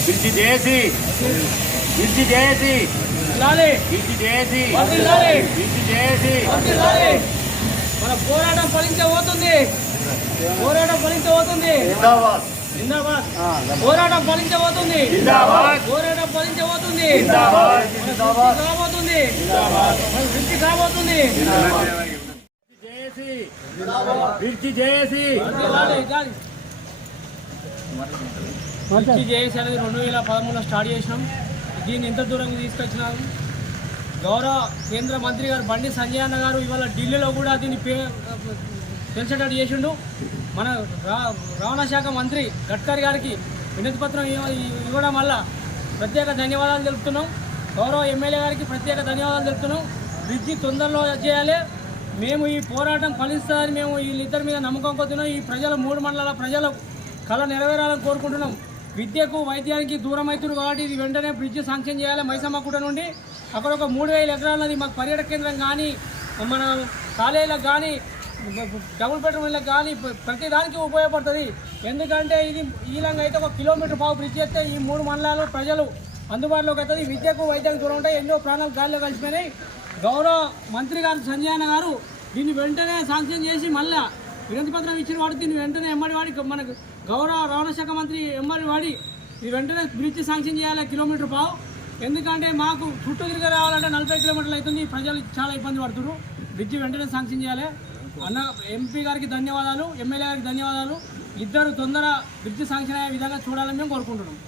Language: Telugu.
పిలిచి చేసి పిలిచి చేసి పిలిచి చేసి పిలిచి చేసి మన పోరాటం ఫలించే పోతుంది పోరాటం ఫలించబోతుంది. పోరాటం ఫలించబోతుంది పోరాటం ఫలించబోతుంది జిందాబాద్ కాబోతుంది. బ్రిడ్జి కాబోతుంది చేసి చేసి అనేది రెండు వేల పదమూడులో స్టార్ట్ చేసినాం. దీన్ని ఎంత దూరం తీసుకొచ్చినాము గౌరవ కేంద్ర మంత్రి గారు బండి సంజయ్ అన్న గారు ఇవాళ ఢిల్లీలో కూడా దీన్ని పే తెలిసేటట్టు చేసిండు. మన రవాణా శాఖ మంత్రి గడ్కరీ గారికి వినతి పత్రం ఇవ్వడం వల్ల ప్రత్యేక ధన్యవాదాలు తెలుపుతున్నాం. గౌరవ ఎమ్మెల్యే గారికి ప్రత్యేక ధన్యవాదాలు చెప్తున్నాం బ్రిడ్జి తొందరలో చేయాలి. మేము ఈ పోరాటం ఫలిస్తుందని మేము వీళ్ళిద్దరి మీద నమ్మకం కొద్దినాం ఈ ప్రజల మూడు మండలాల ప్రజల కళ నెరవేరాలని కోరుకుంటున్నాం. విద్యకు వైద్యానికి దూరం అవుతుంది కాబట్టి ఇది వెంటనే బ్రిడ్జ్ శాంక్షన్ చేయాలి మైసమ్మకుట నుండి. అక్కడ ఒక మూడు వేల ఎకరాలది మాకు పర్యాటక కేంద్రం కానీ మన కాలేజీలకు కానీ డబుల్ బెడ్రూమ్లకు కానీ ప్రతి దానికి ఉపయోగపడుతుంది. ఎందుకంటే ఇది ఈలంగా అయితే ఒక కిలోమీటర్ పావు బ్రిడ్జ్ చేస్తే ఈ మూడు మండలాలు ప్రజలు అందుబాటులోకి వస్తుంది విద్యకు వైద్యానికి దూరం ఉంటాయి. ఎన్నో ప్రాణాలు గాల్లో కలిసిపోయినాయి. గౌరవ మంత్రి గారు సంజయ్ అన్న గారు దీన్ని వెంటనే శాంక్షన్ చేసి మళ్ళా వినతి పత్రం ఇచ్చిన వాడు దీన్ని వెంటనే ఎమ్మడి వాడి మనకు గౌరవ రవాణా శాఖ మంత్రి ఎమ్మడి వాడి ఇది వెంటనే బ్రిడ్జ్ శాంక్షన్ చేయాలి కిలోమీటర్ పావు. ఎందుకంటే మాకు చుట్టూ తిరిగి రావాలంటే నలభై కిలోమీటర్లు అవుతుంది. ప్రజలు చాలా ఇబ్బంది పడుతున్నారు. బ్రిడ్జ్ వెంటనే శాంక్షన్ చేయాలి. అన్న ఎంపీ గారికి ధన్యవాదాలు ఎమ్మెల్యే గారికి ధన్యవాదాలు. ఇద్దరు తొందర బ్రిడ్జ్ శాంక్షన్ అయ్యే విధంగా చూడాలని మేము కోరుకుంటున్నాం.